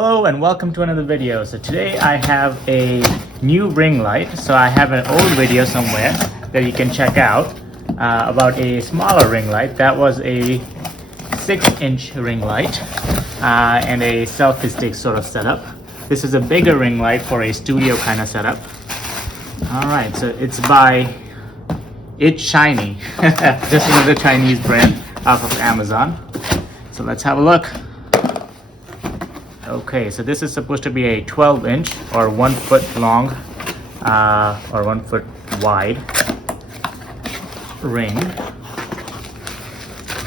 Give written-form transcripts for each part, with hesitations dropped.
Hello and welcome to another video. So today I have a new ring light. So I have an old video somewhere that you can check out about a smaller ring light. That was a 6-inch ring light and a selfie stick sort of setup. This is a bigger ring light for a studio kind of setup. Alright, so it's by Itshiny, just another Chinese brand off of Amazon. So let's have a look. Okay, so this is supposed to be a 12-inch or 1 foot long or 1 foot wide ring.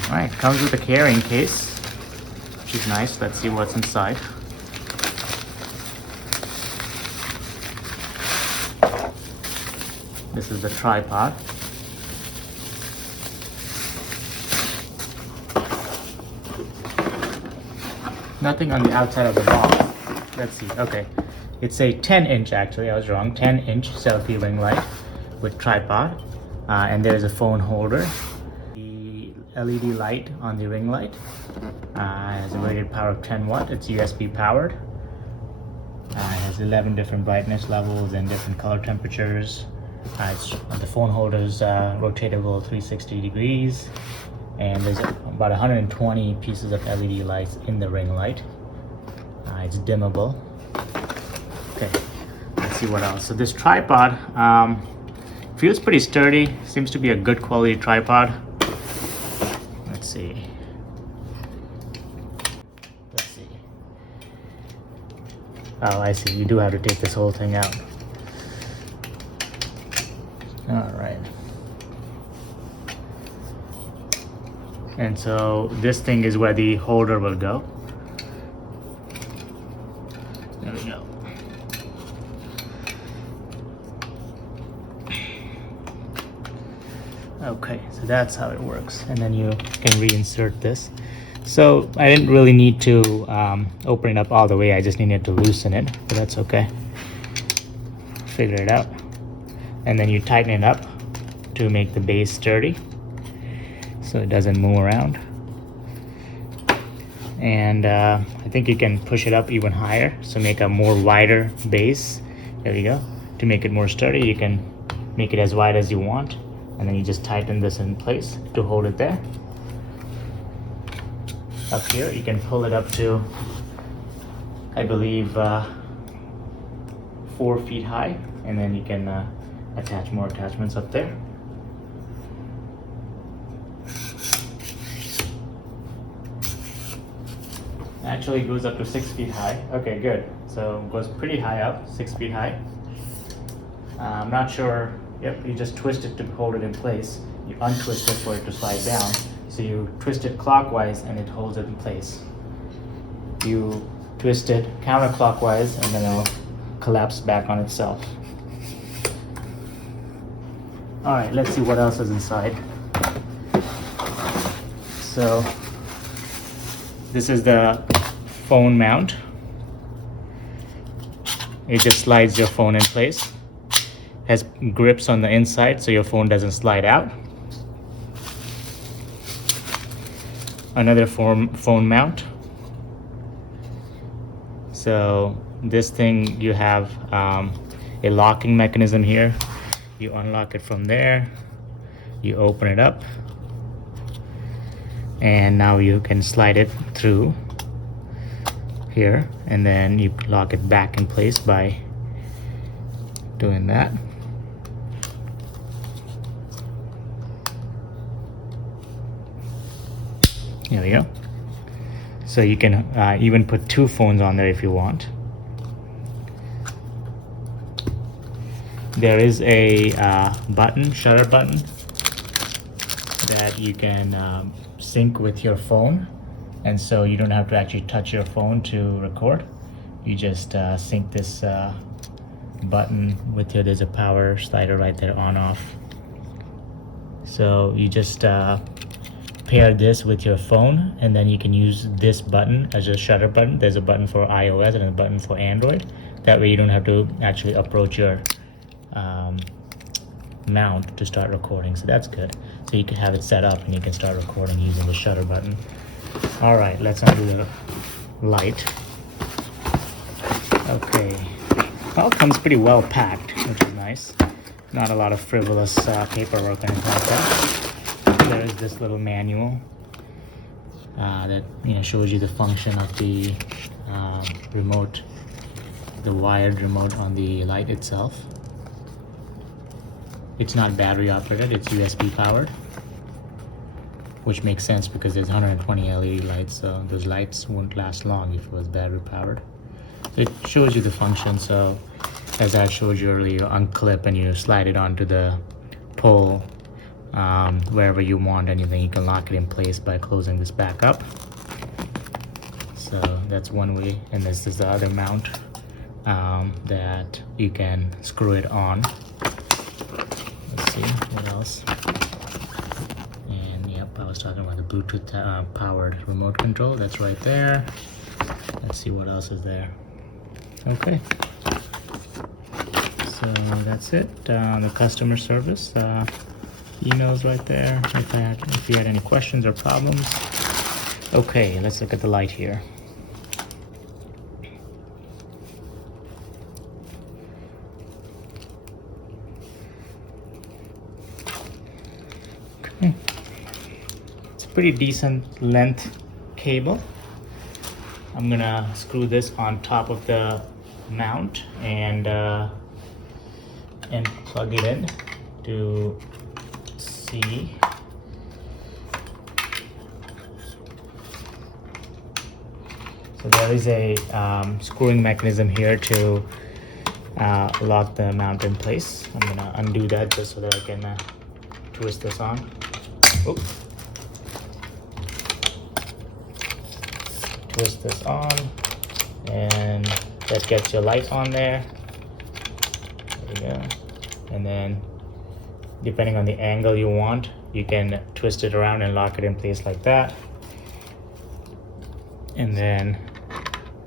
Alright, comes with a carrying case, which is nice. Let's see what's inside. This is the tripod. Nothing on the outside of the box. Let's see. Okay, it's a 10-inch actually. I was wrong. 10-inch selfie ring light with tripod, and there's a phone holder. The LED light on the ring light has a rated power of 10 watt. It's USB powered. It has 11 different brightness levels and different color temperatures. The phone holder is rotatable 360 degrees, and there's about 120 pieces of LED lights in the ring light. It's dimmable. Okay, let's see what else. So this tripod feels pretty sturdy. Seems to be a good quality tripod. Let's see. Oh, I see. You do have to take this whole thing out. All right. And so this thing is where the holder will go. There we go. Okay, so that's how it works. And then you can reinsert this. So I didn't really need to open it up all the way. I just needed to loosen it, but that's okay. Figure it out. And then you tighten it up to make the base sturdy so it doesn't move around. And I think you can push it up even higher, so make a more wider base. There we go. To make it more sturdy, you can make it as wide as you want, and then you just tighten this in place to hold it there. Up here you can pull it up to, I believe, 4 feet high, and then you can attach more attachments up there. Actually, it goes up to 6 feet high. Okay, good. So it goes pretty high up, 6 feet high. I'm not sure. Yep, you just twist it to hold it in place. You untwist it for it to slide down. So you twist it clockwise and it holds it in place. You twist it counterclockwise and then it'll collapse back on itself. All right, let's see what else is inside. So this is the phone mount. It just slides your phone in place. Has grips on the inside so your phone doesn't slide out. Another phone mount. So this thing, you have a locking mechanism here. You unlock it from there, you open it up, and now you can slide it through here, and then you lock it back in place by doing that. There we go. So you can even put 2 phones on there if you want. There is a shutter button that you can sync with your phone, and so you don't have to actually touch your phone to record. You just sync this button with there's a power slider right there, on off. So you just pair this with your phone, and then you can use this button as a shutter button. There's a button for iOS and a button for Android. That way you don't have to actually approach your mount to start recording, so that's good. So you can have it set up and you can start recording using the shutter button. All right, let's undo the light. Okay, well, it comes pretty well packed, which is nice. Not a lot of frivolous paperwork or anything like that. There is this little manual that shows you the function of the remote, the wired remote on the light itself. It's not battery operated, it's USB powered, which makes sense because there's 120 LED lights, so those lights won't last long if it was battery powered. It shows you the function. So as I showed you earlier, you unclip and you slide it onto the pole wherever you want, and then you can lock it in place by closing this back up. So that's one way, and this is the other mount that you can screw it on. Let's see what else. And yep, I was talking about the Bluetooth powered remote control. That's right there. Let's see what else is there. Okay, so that's it. The customer service emails right there if you had any questions or problems. Okay, let's look at the light here. Okay, it's a pretty decent length cable. I'm gonna screw this on top of the mount and plug it in to see. So there is a screwing mechanism here to lock the mount in place. I'm gonna undo that just so that I can twist this on. Oops. Twist this on, and that gets your light on there. There you go. And then depending on the angle you want, you can twist it around and lock it in place like that. And then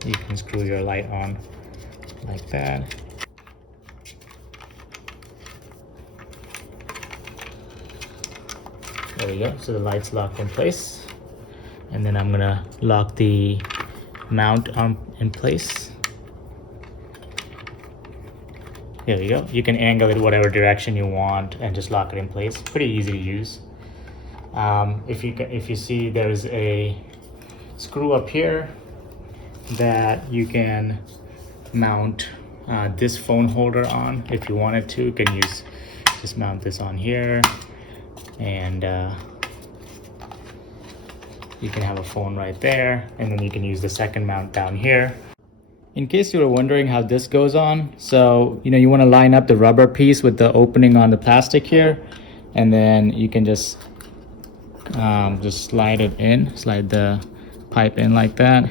you can screw your light on like that. There you go. So the light's locked in place. And then I'm gonna lock the mount in place. There you go. You can angle it whatever direction you want and just lock it in place. Pretty easy to use. If you see, there's a screw up here that you can mount this phone holder on if you wanted to. You can just mount this on here, and you can have a phone right there, and then you can use the second mount down here. In case you were wondering how this goes on, so you want to line up the rubber piece with the opening on the plastic here, and then you can just slide the pipe in like that,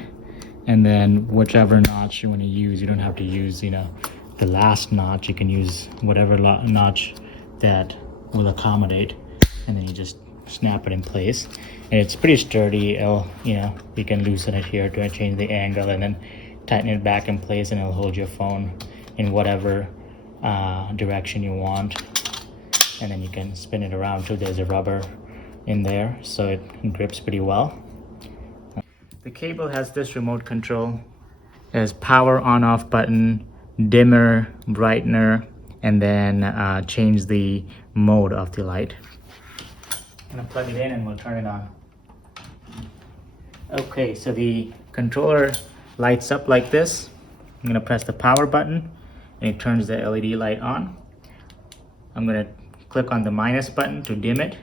and then whichever notch you want to use. You don't have to use the last notch. You can use whatever notch that will accommodate, and then you just snap it in place. And it's pretty sturdy. You can loosen it here to change the angle, and then tighten it back in place, and it'll hold your phone in whatever direction you want. And then you can spin it around too. There's a rubber in there, so it grips pretty well. The cable has this remote control. There's power on off button, dimmer, brightener, and then change the mode of the light. I'm gonna plug it in and we'll turn it on. Okay, so the controller lights up like this. I'm gonna press the power button and it turns the LED light on. I'm gonna click on the minus button to dim it,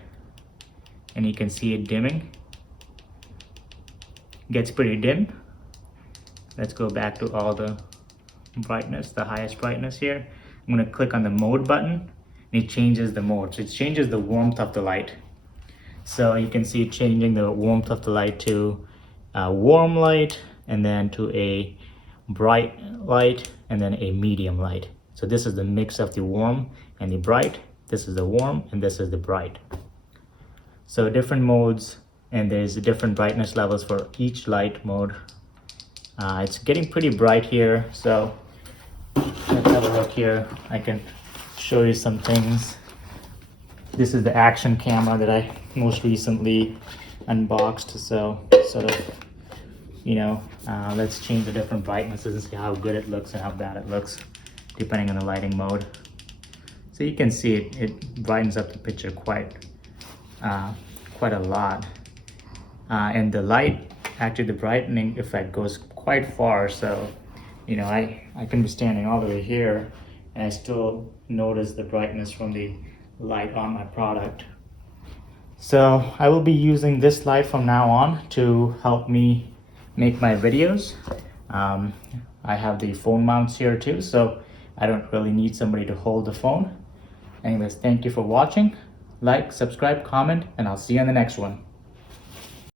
and you can see it dimming. Gets pretty dim. Let's go back to all the brightness, the highest brightness here. I'm gonna click on the mode button and it changes the mode. So it changes the warmth of the light. So you can see it changing the warmth of the light to a warm light, and then to a bright light, and then a medium light. So this is the mix of the warm and the bright. This is the warm and this is the bright. So different modes, and there's different brightness levels for each light mode. It's getting pretty bright here, so let's have a look here. I can show you some things. This is the action camera that I most recently unboxed, so sort of let's change the different brightnesses and see how good it looks and how bad it looks depending on the lighting mode. So you can see it brightens up the picture quite a lot. And the light, actually the brightening effect goes quite far. So, I can be standing all the way here and I still notice the brightness from the light on my product. So I will be using this light from now on to help me make my videos. I have the phone mounts here too, so I don't really need somebody to hold the phone. Anyways, thank you for watching. Like, subscribe, comment, and I'll see you on the next one.